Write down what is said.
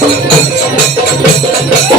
¡Gracias!